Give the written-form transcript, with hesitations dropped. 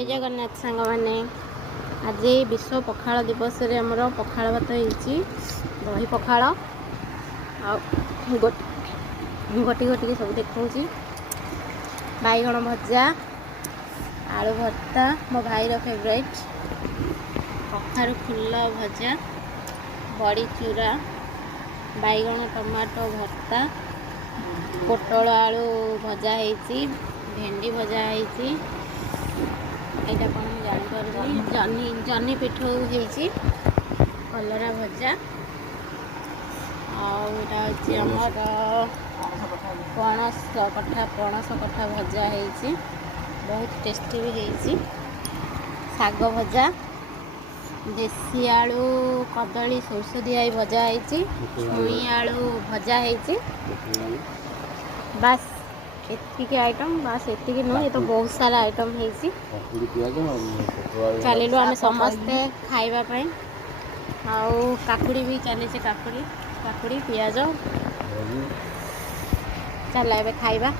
जय जगन्नाथ सांग मैंने आज विश्व पखाड़ दिवस रे हमर पखाड़ भात होइछि दही पखाड़ आ गोटी गोटी सब देखौछि बैगण भजा आलू भर्ता मो भाईर फेवरेट कखारू फुल भजा बड़ी चूरा बैगण टमाटो भर्ता पोटल आलू भजा होइछि भेंडी भजा होइछि एटा कौन जानी जनी जनी पिठौ होइछि कलरा भजा आउटा होइछि हमर पणस कठा भजा होइछि बहुत टेस्टी भी होइछि साग भजा देसी आलू कदली सोरष दिया भजा होइछि छुई आलू भजा होइछि बस एतिकी आइटम बस एतिकी नुह ये तो बहुत सारा आइटम होइछि चलिलु आमे समस्ते खाइबा पई आउ काकुड़ी भी चली काकुड़ी पियाज चल एबे खाइबा